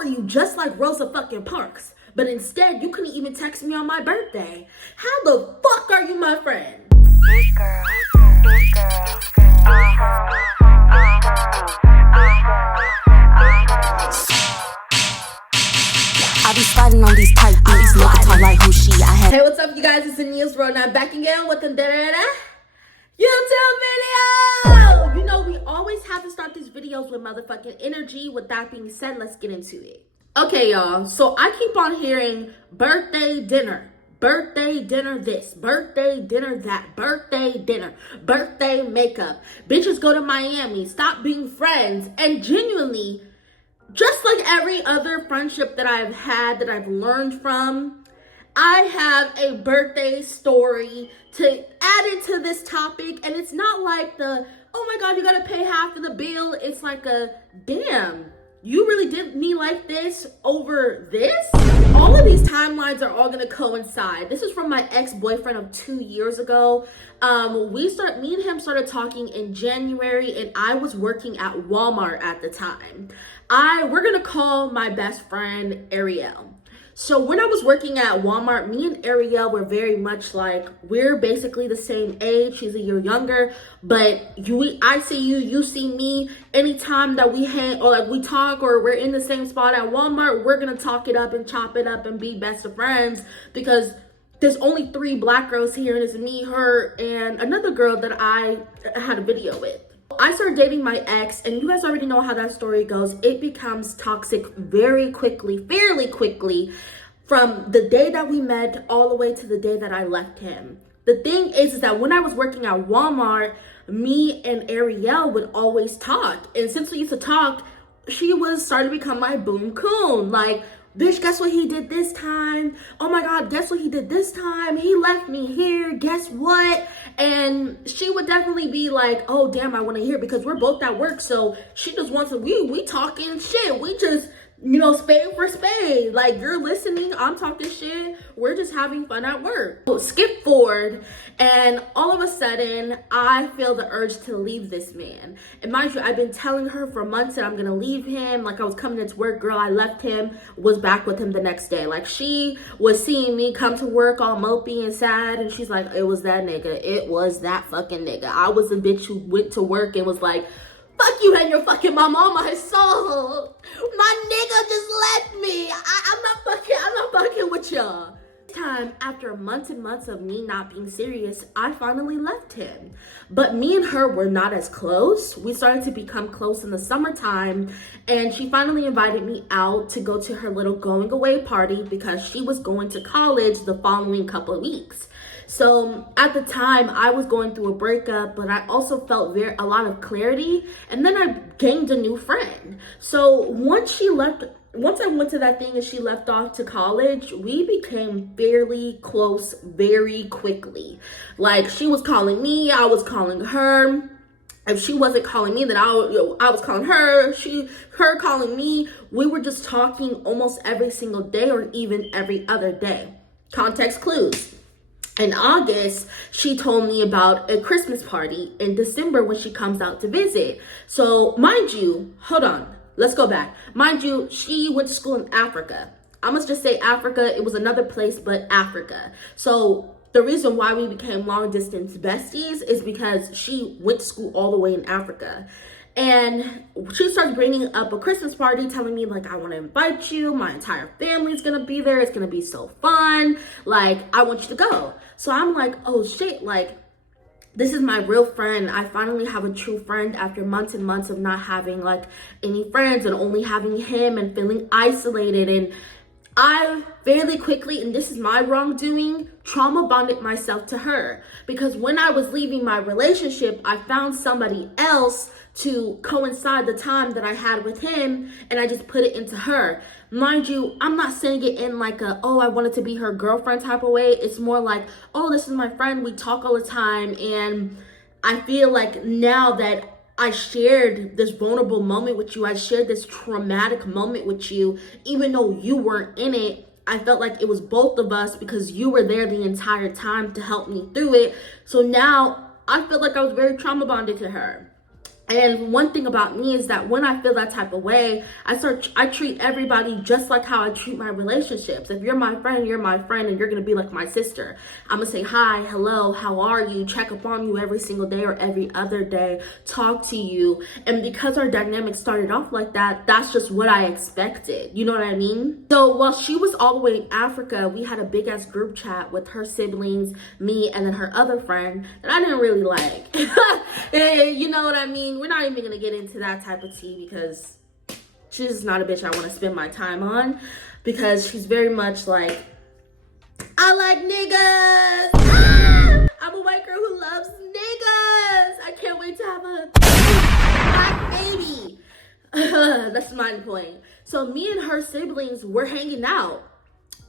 offer you just like Rosa fucking Parks. But instead, you couldn't even text me on my birthday. How the fuck are you my friend? Big girl, big girl, I be sliding on these tight beats, nigga talk like who she. I had. Hey, what's up, you guys? It's ZANEYAHSWORLD, and I'm back again with another YouTube video. You know, we always have to start these videos with motherfucking energy. With that being said, let's get into it. Okay, y'all. So I keep on hearing birthday dinner this, birthday dinner that, birthday dinner, birthday makeup. Bitches go to Miami, stop being friends, and genuinely, just like every other friendship that I've had, that I've learned from, I have a birthday story to add into this topic. And it's not like the, oh my God, you gotta pay half of the bill. It's like a, damn, you really did me like this over this? All of these timelines are all gonna coincide. This is from my ex-boyfriend of 2 years ago. Me and him started talking in January, and I was working at Walmart at the time. We're gonna call my best friend Ariel. So when I was working at Walmart, me and Ariel were very much like, we're basically the same age. She's a year younger, but I see you, you see me. Anytime that we hang or like we talk or we're in the same spot at Walmart, we're gonna talk it up and chop it up and be best of friends, because there's only 3 black girls here, and it's me, her, and another girl that I had a video with. I started dating my ex, and you guys already know how that story goes. It becomes toxic very quickly, fairly quickly, from the day that we met all the way to the day that I left him. The thing is that when I was working at Walmart, me and Ariel would always talk. And since we used to talk, she was starting to become my boom coon. Like, bitch, guess what he did this time? Oh my God, guess what he did this time? He left me here, guess what? And she would definitely be like, oh damn, I want to hear, because we're both at work. So she just wants to, we talking shit. We just, you know, spade for spade. Like, you're listening, I'm talking shit. We're just having fun at work. So skip forward, and all of a sudden, I feel the urge to leave this man. And mind you, I've been telling her for months that I'm gonna leave him. Like, I was coming into work, girl, I left him, was back with him the next day. Like, she was seeing me come to work all mopey and sad, and she's like, it was that nigga. It was that fucking nigga. I was the bitch who went to work and was like, fuck you and your fucking mama on my soul. My nigga just left me. I'm not fucking with y'all. Time after months and months of me not being serious, I finally left him. But me and her were not as close. We started to become close in the summertime, and she finally invited me out to go to her little going away party, because she was going to college the following couple of weeks. So at the time, I was going through a breakup, but I also felt a lot of clarity. And then I gained a new friend. So once I went to that thing and she left off to college, we became fairly close very quickly. Like, she was calling me, I was calling her. If she wasn't calling me, then I was calling her, her calling me. We were just talking almost every single day, or even every other day. Context clues. In August, she told me about a Christmas party in December when she comes out to visit. So mind you, hold on, let's go back. Mind you, she went to school in Africa. I must just say Africa. It was another place, but Africa. So the reason why we became long distance besties is because she went to school all the way in Africa. And she started bringing up a Christmas party, telling me, like, I want to invite you. My entire family's going to be there. It's going to be so fun. Like, I want you to go. So I'm like, oh, shit. Like, this is my real friend. I finally have a true friend after months and months of not having, like, any friends and only having him and feeling isolated. And I fairly quickly, and this is my wrongdoing, trauma bonded myself to her, because when I was leaving my relationship, I found somebody else to coincide the time that I had with him, and I just put it into her. Mind you, I'm not saying it in like a, oh, I wanted to be her girlfriend type of way. It's more like, oh, this is my friend. We talk all the time, and I feel like now that I shared this vulnerable moment with you, I shared this traumatic moment with you, even though you weren't in it, I felt like it was both of us, because you were there the entire time to help me through it. So now I feel like I was very trauma bonded to her. And one thing about me is that when I feel that type of way, I treat everybody just like how I treat my relationships. If you're my friend, you're my friend, and you're gonna be like my sister. I'm gonna say hi, hello, how are you? Check up on you every single day or every other day, talk to you. And because our dynamic started off like that, that's just what I expected. You know what I mean? So while she was all the way in Africa, we had a big ass group chat with her siblings, me, and then her other friend that I didn't really like. You know what I mean? We're not even gonna get into that type of tea because she's not a bitch I want to spend my time on, because she's very much like, I like niggas. Ah! I'm a white girl who loves niggas. I can't wait to have a black baby. That's my point. So me and her siblings were hanging out.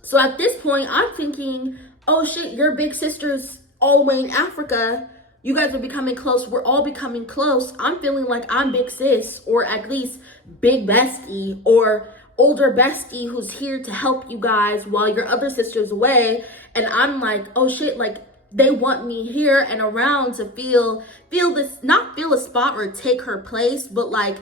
So at this point, I'm thinking, oh shit, your big sister's all the way in Africa. You guys are becoming close. We're all becoming close. I'm feeling like I'm big sis, or at least big bestie, or older bestie who's here to help you guys while your other sister's away. And I'm like, oh shit, like they want me here and around to feel this, not feel a spot or take her place, but like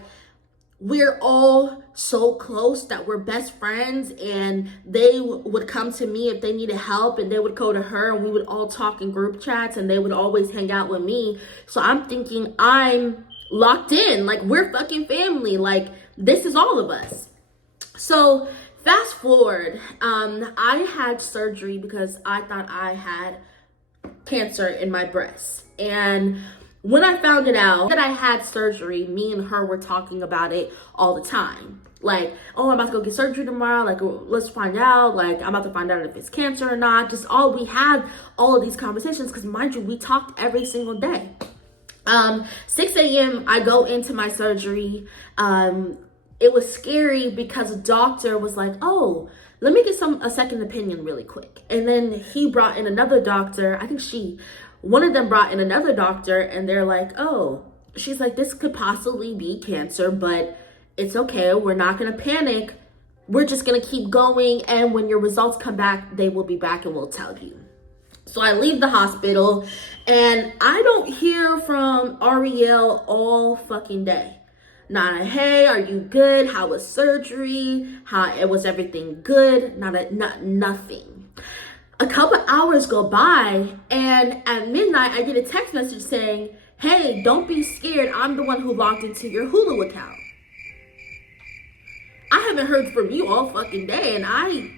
we're all so close that we're best friends, and they would come to me if they needed help, and they would go to her, and we would all talk in group chats, and they would always hang out with me. So I'm thinking I'm locked in, like we're fucking family, like this is all of us. So fast forward, I had surgery because I thought I had cancer in my breast. And when I found it out that I had surgery, me and her were talking about it all the time. Like, oh, I'm about to go get surgery tomorrow. Like, let's find out. Like, I'm about to find out if it's cancer or not. We had all of these conversations because, mind you, we talked every single day. 6 a.m., I go into my surgery. It was scary because a doctor was like, oh, let me get a second opinion really quick. And then he brought in another doctor. I think one of them brought in another doctor, and they're like, oh, she's like, this could possibly be cancer, but it's okay. We're not going to panic. We're just going to keep going. And when your results come back, they will be back and we'll tell you. So I leave the hospital and I don't hear from Ariel all fucking day. Not a, hey, are you good? How was surgery? Was everything good? Nothing. A couple hours go by, and at midnight, I get a text message saying, hey, don't be scared. I'm the one who logged into your Hulu account. I haven't heard from you all fucking day, and I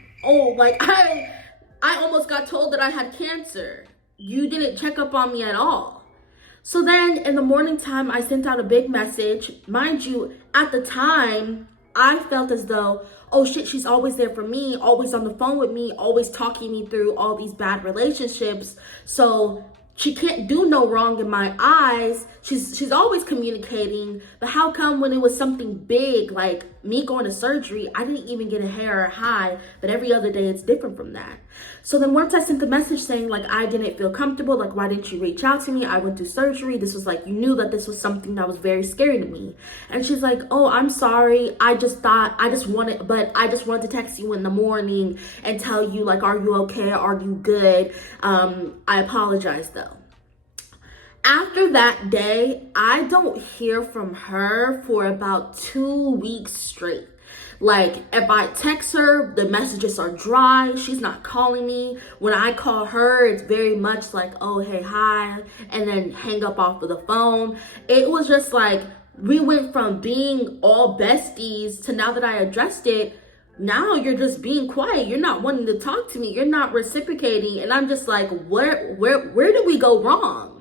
almost got told that I had cancer. You didn't check up on me at all. So then in the morning time, I sent out a big message. Mind you, at the time, I felt as though, oh shit, she's always there for me, always on the phone with me, always talking me through all these bad relationships. So she can't do no wrong in my eyes. She's always communicating, but how come when it was something big, like me going to surgery, I didn't even get a hey or a hi, but every other day it's different from that. So then once I sent the message saying like, I didn't feel comfortable, like why didn't you reach out to me? I went through surgery. This was like, you knew that this was something that was very scary to me. And she's like, oh, I'm sorry. I just wanted to text you in the morning and tell you like, are you okay? Are you good? I apologize though. After that day, I don't hear from her for about 2 weeks straight. Like, if I text her, the messages are dry. She's not calling me. When I call her, it's very much like, oh, hey, hi, and then hang up off of the phone. It was just like, we went from being all besties to now that I addressed it, now you're just being quiet. You're not wanting to talk to me. You're not reciprocating. And I'm just like, where did we go wrong?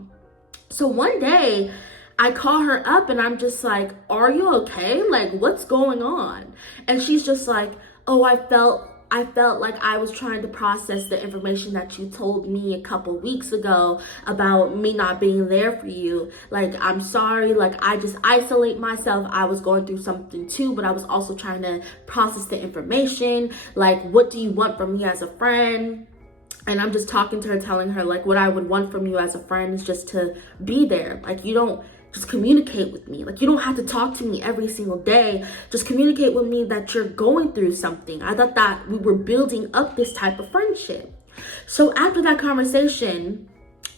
So one day, I call her up and I'm just like, are you okay? Like, what's going on? And she's just like, oh, I felt like I was trying to process the information that you told me a couple weeks ago about me not being there for you. Like, I'm sorry. Like, I just isolate myself. I was going through something too, but I was also trying to process the information. Like, what do you want from me as a friend? And I'm just talking to her, telling her like what I would want from you as a friend is just to be there. Like, you don't just communicate with me. Like, you don't have to talk to me every single day. Just communicate with me that you're going through something. I thought that we were building up this type of friendship. So after that conversation,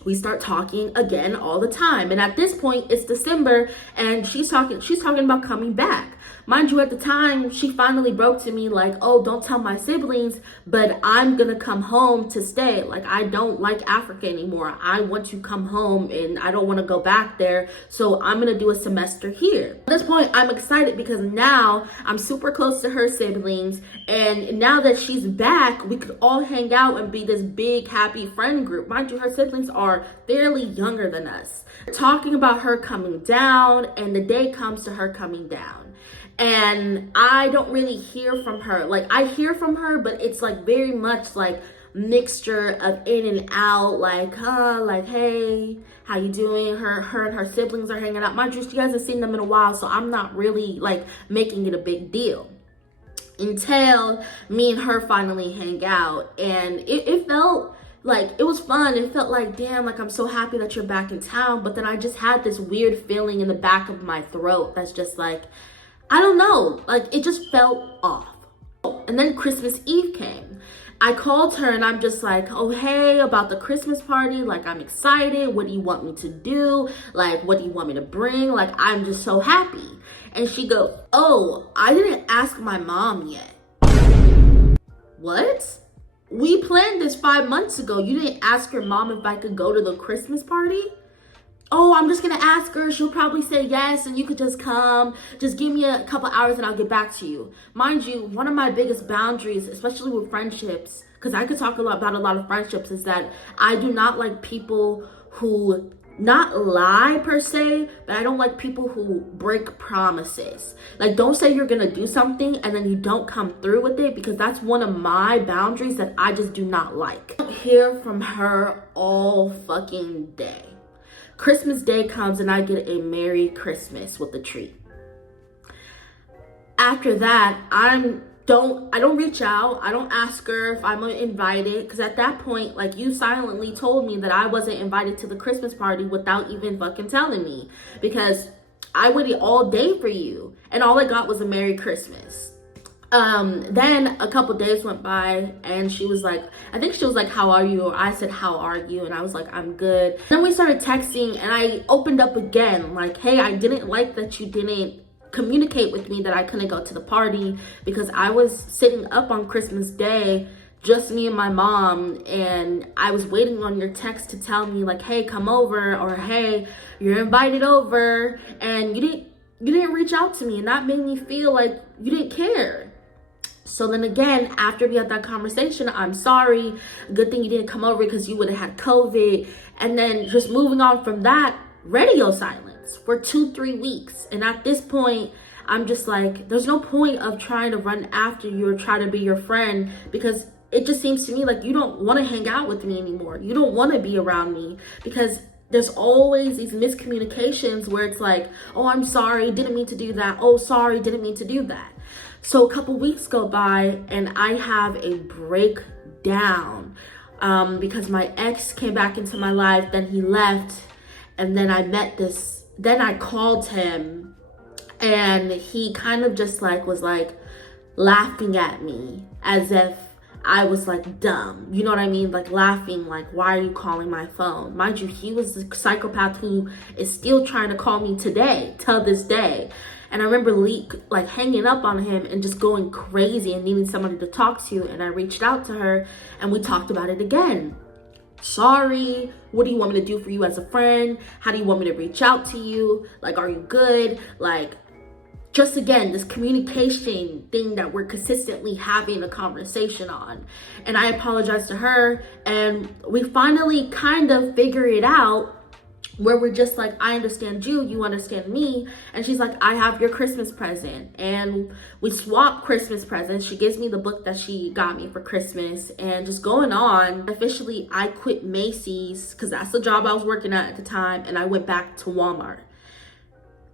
we start talking again all the time. And at this point, it's December, and she's talking about coming back. Mind you, at the time, she finally broke to me like, oh, don't tell my siblings, but I'm gonna come home to stay. Like, I don't like Africa anymore. I want to come home and I don't want to go back there. So I'm gonna do a semester here. At this point, I'm excited because now I'm super close to her siblings. And now that she's back, we could all hang out and be this big, happy friend group. Mind you, her siblings are fairly younger than us. Talking about her coming down, and the day comes to her coming down. And I don't really hear from her. Like, I hear from her, but it's like very much like mixture of in and out, like, like, hey, how you doing? Her and her siblings are hanging out. Mind you, she hasn't seen them in a while, so I'm not really like making it a big deal. Until me and her finally hang out, and it felt like it was fun. It felt like, damn, like I'm so happy that you're back in town. But then I just had this weird feeling in the back of my throat that's just like, I don't know, like it just felt off. And then Christmas Eve came. I called her and I'm just like, oh, hey, about the Christmas party. Like, I'm excited. What do you want me to do? Like, what do you want me to bring? Like, I'm just so happy. And she goes, oh, I didn't ask my mom yet. What? We planned this 5 months ago. You didn't ask your mom if I could go to the Christmas party? Oh, I'm just gonna ask her. She'll probably say yes, and you could just come. Just give me a couple hours and I'll get back to you. Mind you, one of my biggest boundaries, especially with friendships, because I could talk about a lot of friendships, is that I do not like people who not lie per se, but I don't like people who break promises. Like, don't say you're gonna do something and then you don't come through with it, because that's one of my boundaries that I just do not like. I don't hear from her all fucking day. Christmas Day comes and I get a Merry Christmas with a tree. After that, I don't reach out. I don't ask her if I'm invited, because at that point, like, you silently told me that I wasn't invited to the Christmas party without even fucking telling me, because I waited all day for you and all I got was a Merry Christmas. Then a couple days went by and she was like, I think she was like, how are you? Or I said, how are you? And I was like, I'm good. Then we started texting and I opened up again, like, hey, I didn't like that you didn't communicate with me that I couldn't go to the party, because I was sitting up on Christmas Day, just me and my mom, and I was waiting on your text to tell me like, hey, come over, or hey, you're invited over, and you didn't reach out to me, and that made me feel like you didn't care. So then again, after we had that conversation, I'm sorry, good thing you didn't come over because you would have had COVID. And then just moving on from that, radio silence for 2-3 weeks. And at this point, I'm just like, there's no point of trying to run after you or try to be your friend, because it just seems to me like you don't want to hang out with me anymore. You don't want to be around me, because there's always these miscommunications where it's like, oh, I'm sorry, didn't mean to do that. Oh, sorry, didn't mean to do that. So a couple weeks go by and I have a breakdown because my ex came back into my life, then he left, and then I called him, and he kind of just like was like laughing at me as if I was like dumb, you know what I mean? Like laughing, like, why are you calling my phone? Mind you, he was the psychopath who is still trying to call me today, till this day. And I remember like hanging up on him and just going crazy and needing somebody to talk to. And I reached out to her and we talked about it again. Sorry, what do you want me to do for you as a friend? How do you want me to reach out to you? Like, are you good? Like, just again, this communication thing that we're consistently having a conversation on. And I apologized to her, and we finally kind of figure it out where we're just like, I understand you, you understand me. And she's like, I have your Christmas present. And we swap Christmas presents. She gives me the book that she got me for Christmas, and just going on. Officially, I quit Macy's because that's the job I was working at the time, and I went back to Walmart.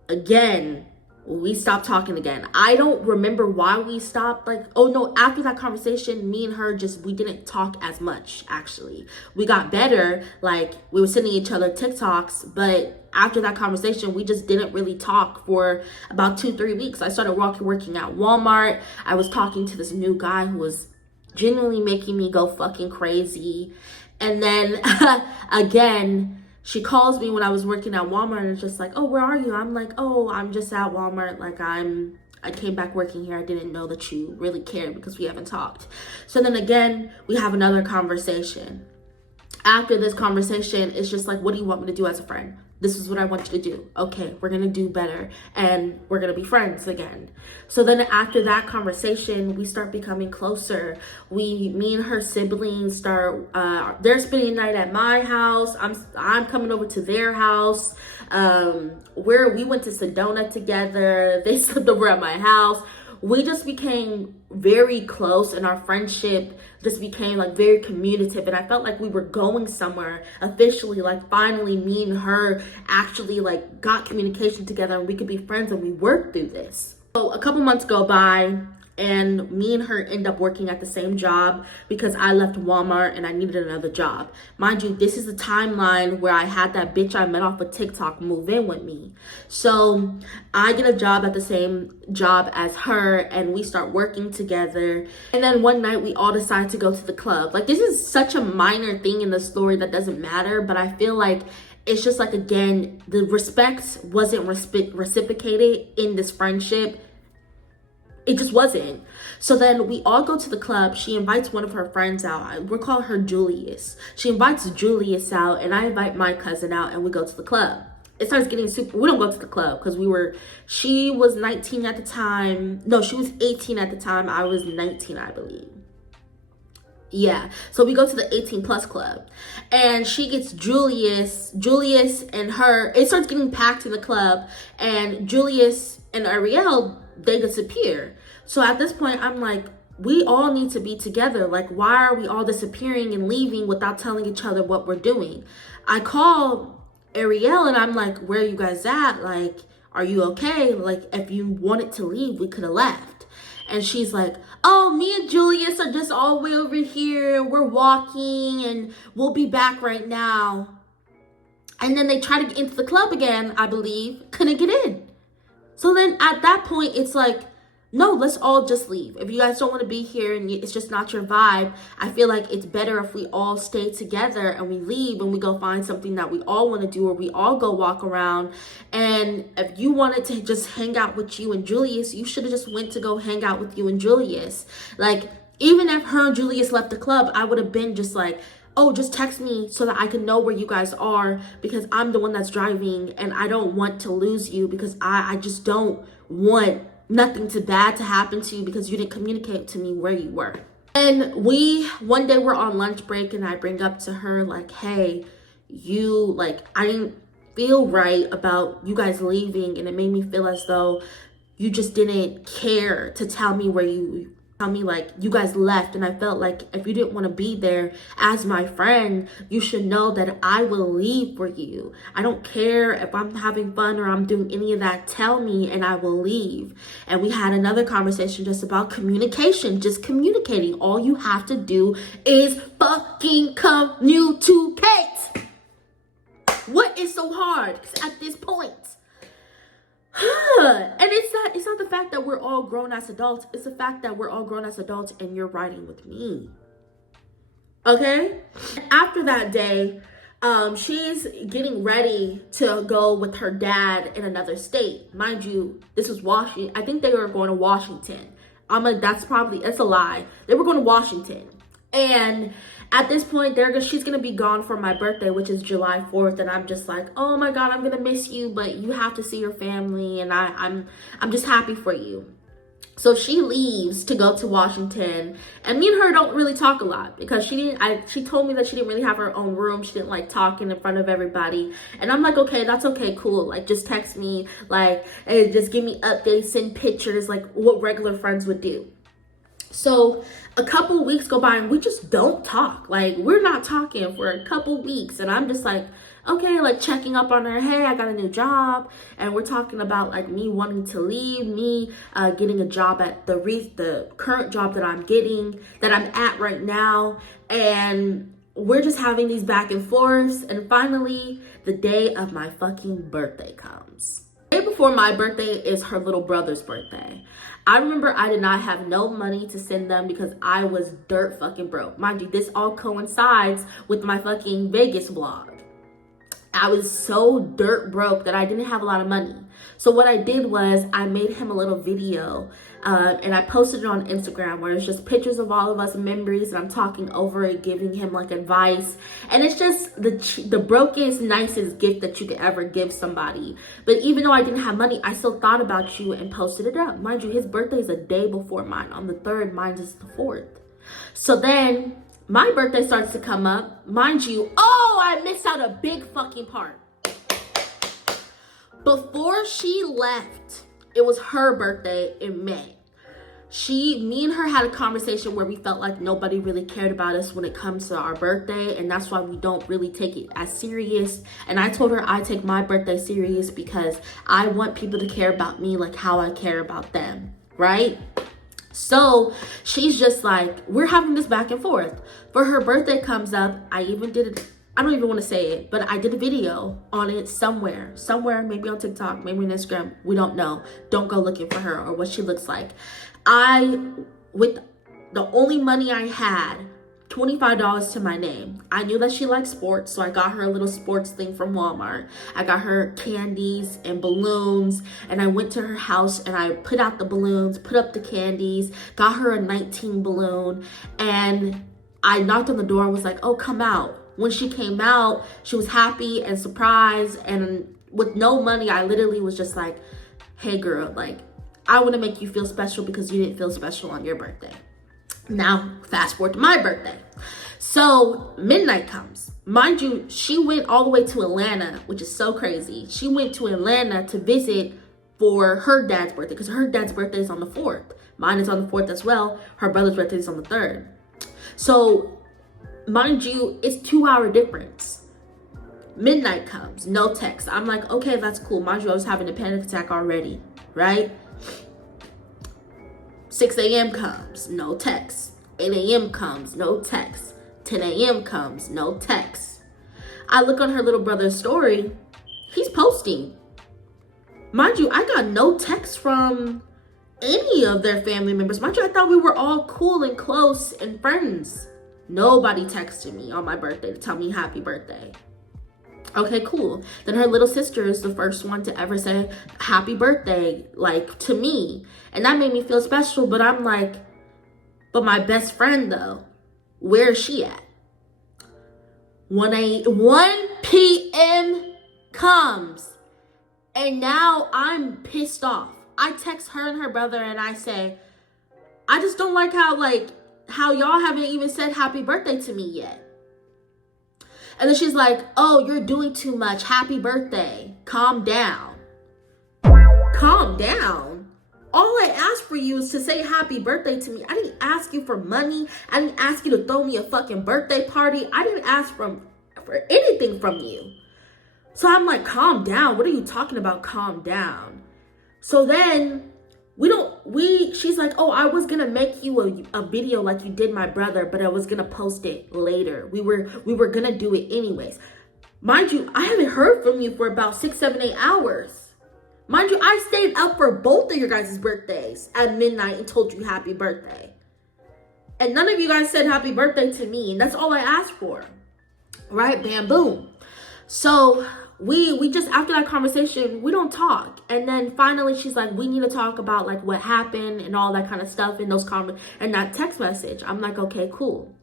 Again, we stopped talking again. I don't remember why we stopped. Like, oh no, after that conversation, me and her we didn't talk as much, actually. We got better, like we were sending each other TikToks, but after that conversation, we just didn't really talk for about 2-3 weeks. I started working at Walmart. I was talking to this new guy who was genuinely making me go fucking crazy. And then again, she calls me when I was working at Walmart and it's just like, oh, where are you? I'm like, oh, I'm just at Walmart. Like I came back working here. I didn't know that you really cared because we haven't talked. So then again, we have another conversation. After this conversation, it's just like, what do you want me to do as a friend? This is what I want you to do. Okay, we're gonna do better and we're gonna be friends again. So then after that conversation, we start becoming closer. Me and her siblings start, they're spending the night at my house. I'm coming over to their house. We went to Sedona together. They slept over at my house. We just became very close and our friendship just became like very communicative, and I felt like we were going somewhere officially. Like finally me and her actually like got communication together and we could be friends, and we worked through this. So a couple months go by and me and her end up working at the same job because I left Walmart and I needed another job. Mind you, this is the timeline where I had that bitch I met off of TikTok move in with me. So I get a job at the same job as her and we start working together. And then one night we all decide to go to the club. Like this is such a minor thing in the story that doesn't matter, but I feel like it's just like, again, the respect wasn't reciprocated in this friendship. It just wasn't. So then we all go to the club. She invites one of her friends out. We're calling her Julius. She invites Julius out and I invite my cousin out and we go to the club. It starts getting super, we don't go to the club because she was 19 at the time. No, she was 18 at the time. I was 19, I believe. Yeah, so we go to the 18 plus club and she gets Julius and her, it starts getting packed in the club and Julius and Ariel, they disappear. So at this point, I'm like, we all need to be together. Like, why are we all disappearing and leaving without telling each other what we're doing? I call Ariel and I'm like, where are you guys at? Like, are you okay? Like, if you wanted to leave, we could have left. And she's like, oh, me and Julius are just all the way over here. We're walking and we'll be back right now. And then they try to get into the club again, I believe. Couldn't get in. So then at that point, it's like, no, let's all just leave. If you guys don't want to be here and it's just not your vibe, I feel like it's better if we all stay together and we leave and we go find something that we all want to do, or we all go walk around. And if you wanted to just hang out with you and Julius, you should have just went to go hang out with you and Julius. Like, even if her and Julius left the club, I would have been just like, oh, just text me so that I can know where you guys are, because I'm the one that's driving and I don't want to lose you, because I just don't want nothing bad to happen to you because you didn't communicate to me where you were. And one day we're on lunch break and I bring up to her like, hey, I didn't feel right about you guys leaving, and it made me feel as though you just didn't care to tell me like you guys left, and I felt like if you didn't want to be there as my friend, you should know that I will leave for you. I don't care if I'm having fun or I'm doing any of that. Tell me and I will leave. And we had another conversation just about communication, just communicating. All you have to do is fucking communicate. What is so hard? 'Cause at this point, and it's not the fact that we're all grown as adults. It's the fact that we're all grown as adults and you're riding with me. Okay? After that day, she's getting ready to go with her dad in another state. Mind you, this was Washington. I think they were going to Washington. That's a lie. They were going to Washington. And at this point, she's gonna be gone for my birthday, which is July 4th, and I'm just like, oh my God, I'm gonna miss you, but you have to see your family, and I'm just happy for you. So she leaves to go to Washington, and me and her don't really talk a lot because she told me that she didn't really have her own room. She didn't like talking in front of everybody, and I'm like, okay, that's okay, cool. Like, just text me, like, hey, just give me updates, send pictures, like what regular friends would do. So a couple weeks go by and we just don't talk. Like, we're not talking for a couple weeks, and I'm just like, okay, like checking up on her. Hey, I got a new job, and we're talking about like me wanting to leave, me getting a job at the current job that I'm at right now, and we're just having these back and forths. And finally, the day of my fucking birthday comes. The day before my birthday is her little brother's birthday. I remember I did not have no money to send them because I was dirt fucking broke. Mind you, this all coincides with my fucking Vegas vlog. I was so dirt broke that I didn't have a lot of money. So what I did was I made him a little video and I posted it on Instagram where it's just pictures of all of us, memories, and I'm talking over it, giving him like advice. And it's just the brokest, nicest gift that you could ever give somebody. But even though I didn't have money, I still thought about you and posted it up. Mind you, his birthday is a day before mine. On the 3rd, mine is the 4th. So then my birthday starts to come up. Mind you, I missed out a big fucking part. Before she left, it was her birthday in May. Me and her had a conversation where we felt like nobody really cared about us when it comes to our birthday, and that's why we don't really take it as serious. And I told her I take my birthday serious because I want people to care about me like how I care about them, right? So she's just like, we're having this back and forth. For her birthday comes up, I even did it. I don't even want to say it, but I did a video on it somewhere, maybe on TikTok, maybe on Instagram. We don't know. Don't go looking for her or what she looks like. With the only money I had, $25 to my name. I knew that she liked sports, so I got her a little sports thing from Walmart. I got her candies and balloons, and I went to her house and I put out the balloons, put up the candies, got her a 19 balloon, and I knocked on the door and was like, oh, come out. When she came out, she was happy and surprised, and with no money, I literally was just like, hey girl, like, I want to make you feel special because you didn't feel special on your birthday. Now, fast forward to my birthday. So midnight comes. Mind you, she went all the way to Atlanta, which is so crazy. She went to Atlanta to visit for her dad's birthday because her dad's birthday is on the 4th. Mine is on the 4th as well. Her brother's birthday is on the 3rd. So mind you, it's 2-hour difference. Midnight comes, no text. I'm like, okay, that's cool. Mind you, I was having a panic attack already, right? 6 a.m. comes, no text. 8 a.m. comes, no text. 10 a.m. comes, no text. I look on her little brother's story. He's posting. Mind you, I got no text from any of their family members. Mind you, I thought we were all cool and close and friends. Nobody texted me on my birthday to tell me happy birthday. Okay, cool. Then her little sister is the first one to ever say happy birthday, like, to me. And that made me feel special, but I'm like, but my best friend, though, where is she at? 1 p.m. comes, and now I'm pissed off. I text her and her brother, and I say, I just don't like how y'all haven't even said happy birthday to me yet. And then she's like, oh, you're doing too much. Happy birthday. Calm down. Calm down? All I asked for you is to say happy birthday to me. I didn't ask you for money. I didn't ask you to throw me a fucking birthday party. I didn't ask for anything from you. So I'm like, calm down. What are you talking about? Calm down. So then she's like, oh, I was gonna make you a video like you did my brother, but I was gonna post it later. We were gonna do it anyways. Mind you, I haven't heard from you for about 6, 7, 8 hours. Mind you, I stayed up for both of your guys' birthdays at midnight and told you happy birthday. And none of you guys said happy birthday to me, and that's all I asked for. Right? Bam, boom. So we just, after that conversation, we don't talk. And then finally she's like, we need to talk about like what happened and all that kind of stuff in those comments and that text message. I'm like, okay, cool.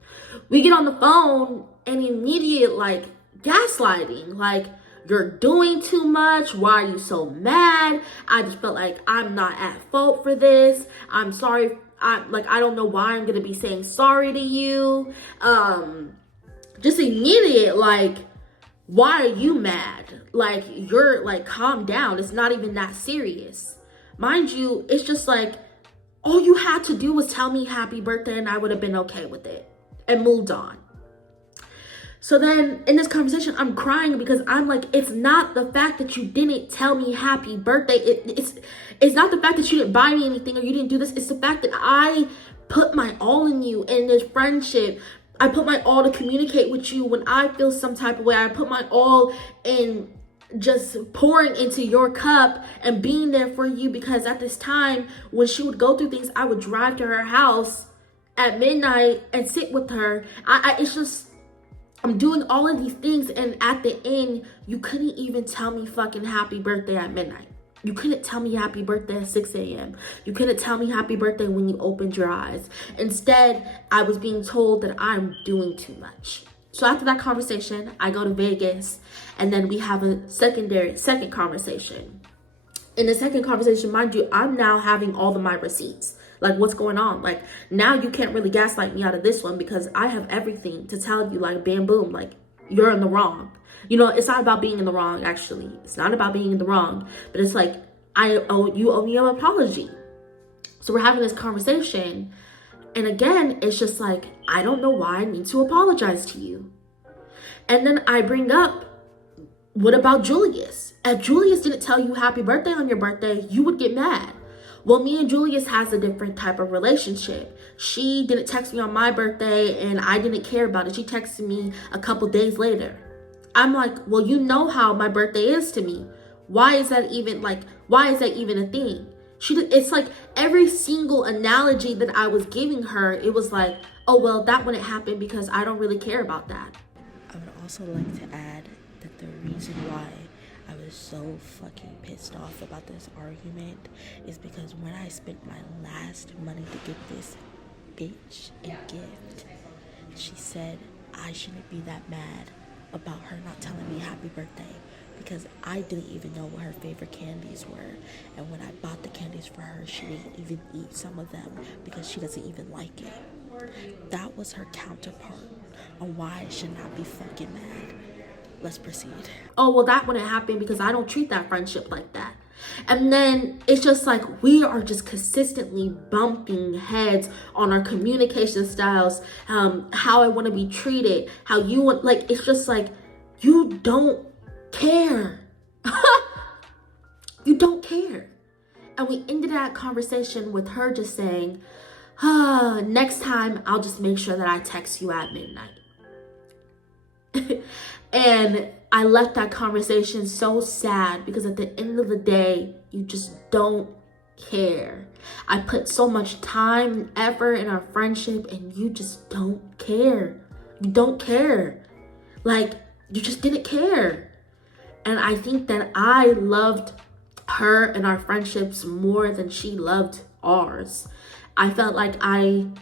We get on the phone and immediate like gaslighting, like, you're doing too much. Why are you so mad? I just felt like I'm not at fault for this. I'm sorry. I don't know why I'm gonna be saying sorry to you. Just immediate like, why are you mad? Like, you're like, calm down. It's not even that serious. Mind you, it's just like, all you had to do was tell me happy birthday and I would have been okay with it and moved on. So then in this conversation, I'm crying because I'm like, it's not the fact that you didn't tell me happy birthday. It's not the fact that you didn't buy me anything or you didn't do this. It's the fact that I put my all in you in this friendship. I put my all to communicate with you when I feel some type of way. I put my all in just pouring into your cup and being there for you, because at this time when she would go through things, I would drive to her house at midnight and sit with her. It's just, I'm doing all of these things, and at the end, you couldn't even tell me fucking happy birthday at midnight. You couldn't tell me happy birthday at 6 a.m. You couldn't tell me happy birthday when you opened your eyes. Instead, I was being told that I'm doing too much. So after that conversation, I go to Vegas, and then we have a second conversation. In the second conversation, mind you, I'm now having all of my receipts. Like, what's going on? Like, now you can't really gaslight me out of this one, because I have everything to tell you, like, bam, boom, like, you're in the wrong. You know, it's not about being in the wrong, actually. It's not about being in the wrong, but it's like, you owe me an apology. So we're having this conversation, and again, it's just like, I don't know why I need to apologize to you. And then I bring up, what about Julius? If Julius didn't tell you happy birthday on your birthday, you would get mad. Well, me and Julius has a different type of relationship. She didn't text me on my birthday, and I didn't care about it. She texted me a couple days later. I'm like, well, you know how my birthday is to me. Why is that even a thing? It's like every single analogy that I was giving her, it was like, oh, well, that wouldn't happen because I don't really care about that. I would also like to add that the reason why I was so fucking pissed off about this argument is because when I spent my last money to get this bitch a gift, she said I shouldn't be that mad about her not telling me happy birthday, because I didn't even know what her favorite candies were. And when I bought the candies for her, she didn't even eat some of them because she doesn't even like it. That was her counterpart on why I should not be fucking mad. Let's proceed. Oh, well, that wouldn't happen because I don't treat that friendship like that. And then it's just like, we are just consistently bumping heads on our communication styles, how I want to be treated, how you want, like, it's just like, you don't care. You don't care. And we ended that conversation with her just saying, next time I'll just make sure that I text you at midnight. And I left that conversation so sad, because at the end of the day, you just don't care. I put so much time and effort in our friendship, and you just don't care. You don't care. Like, you just didn't care. And I think that I loved her and our friendships more than she loved ours. I felt like and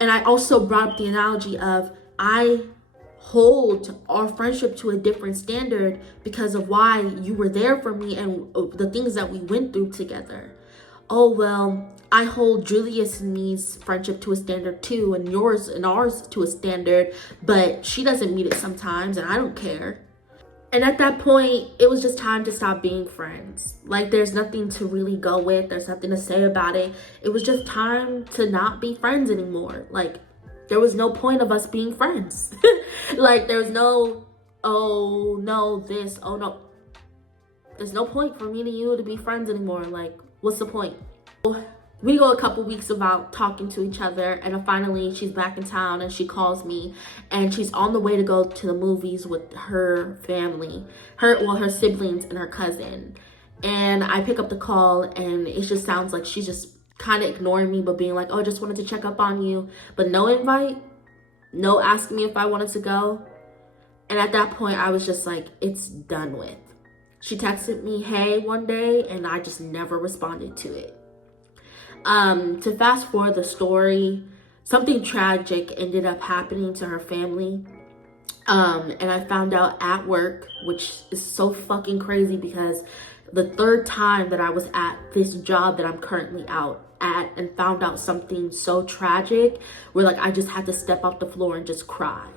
I also brought up the analogy of, I hold our friendship to a different standard because of why you were there for me and the things that we went through together. Oh, well, I hold Julius and me's friendship to a standard too, and yours and ours to a standard, but she doesn't meet it sometimes, and I don't care. And at that point, it was just time to stop being friends. Like, there's nothing to really go with. There's nothing to say about it. It was just time to not be friends anymore. Like, there was no point of us being friends. Like, there's no, oh, no, this, oh, no. There's no point for me and you to be friends anymore. Like, what's the point? We go a couple weeks about talking to each other, and then finally she's back in town and she calls me, and she's on the way to go to the movies with her family, her siblings and her cousin. And I pick up the call, and it just sounds like she's just kind of ignoring me, but being like, oh, I just wanted to check up on you, but no invite, no asking me if I wanted to go. And at that point, I was just like, it's done with. She texted me, hey, one day, and I just never responded to it. To fast forward the story, something tragic ended up happening to her family. And I found out at work, which is so fucking crazy, because the third time that I was at this job that I'm currently out at and found out something so tragic, where like I just had to step off the floor and just cry.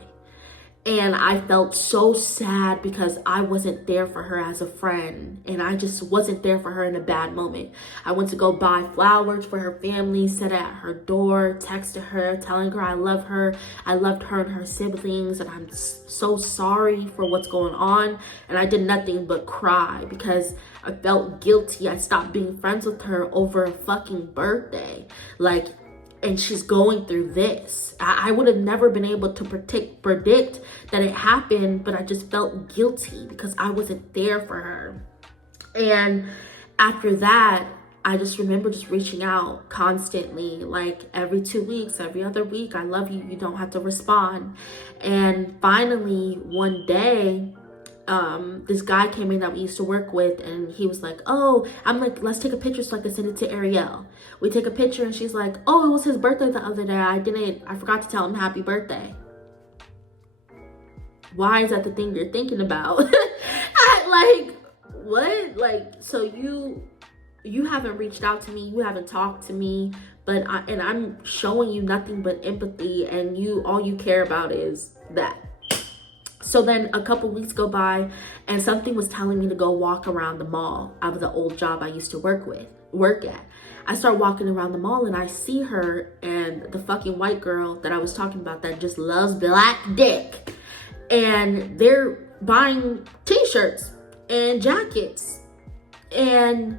And I felt so sad because I wasn't there for her as a friend, and I just wasn't there for her in a bad moment. I went to go buy flowers for her family, set it at her door, texted her, telling her I love her. I loved her and her siblings, and I'm so sorry for what's going on. And I did nothing but cry because I felt guilty. I stopped being friends with her over a fucking birthday. Like, and she's going through this. I would have never been able to predict that it happened, but I just felt guilty because I wasn't there for her. And after that, I just remember just reaching out constantly, like every 2 weeks, every other week. I love you. You don't have to respond. And finally, one day, this guy came in that we used to work with, and he was like, oh, I'm like, let's take a picture so I can send it to Ariel. We take a picture, and she's like, oh, it was his birthday the other day. I forgot to tell him happy birthday. Why is that the thing you're thinking about? Like, what? Like, so you haven't reached out to me, you haven't talked to me, but I'm showing you nothing but empathy, and all you care about is that. So then a couple weeks go by, and something was telling me to go walk around the mall out of the old job I used to work at. I start walking around the mall, and I see her and the fucking white girl that I was talking about that just loves black dick. And they're buying t-shirts and jackets. And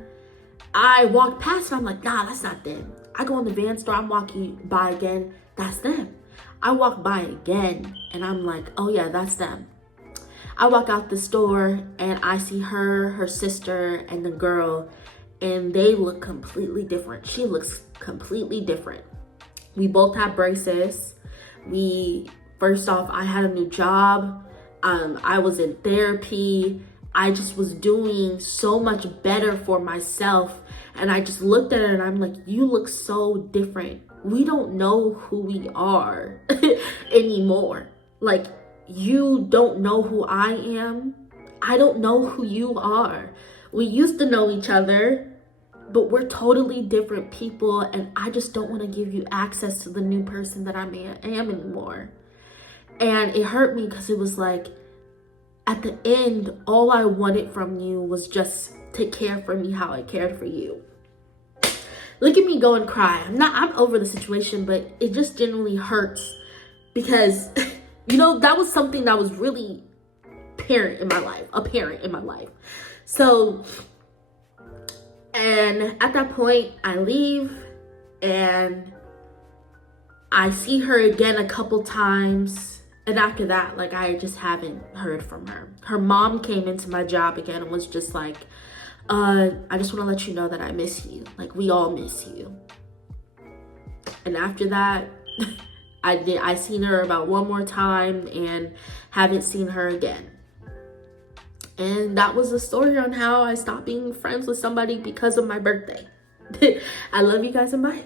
I walk past, and I'm like, nah, that's not them. I go in the van store, I'm walking by again, that's them. I walk by again, and I'm like, oh yeah, that's them. I walk out the store, and I see her sister, and the girl, and they look completely different. She looks completely different. We both have braces. First off, I had a new job. I was in therapy. I just was doing so much better for myself. And I just looked at her, and I'm like, you look so different. We don't know who we are anymore. Like, you don't know who I am. I don't know who you are. We used to know each other, but we're totally different people, and I just don't want to give you access to the new person that I am anymore. And it hurt me because it was like, at the end, all I wanted from you was just to care for me how I cared for you. Look at me go and cry. I'm over the situation, but it just genuinely hurts because, that was something that was really a parent in my life. So, and at that point, I leave, and I see her again a couple times. And after that, like, I just haven't heard from her. Her mom came into my job again and was just like, I just want to let you know that I miss you. Like, we all miss you. And after that, I seen her about one more time and haven't seen her again. And that was the story on how I stopped being friends with somebody because of my birthday. I love you guys, and bye.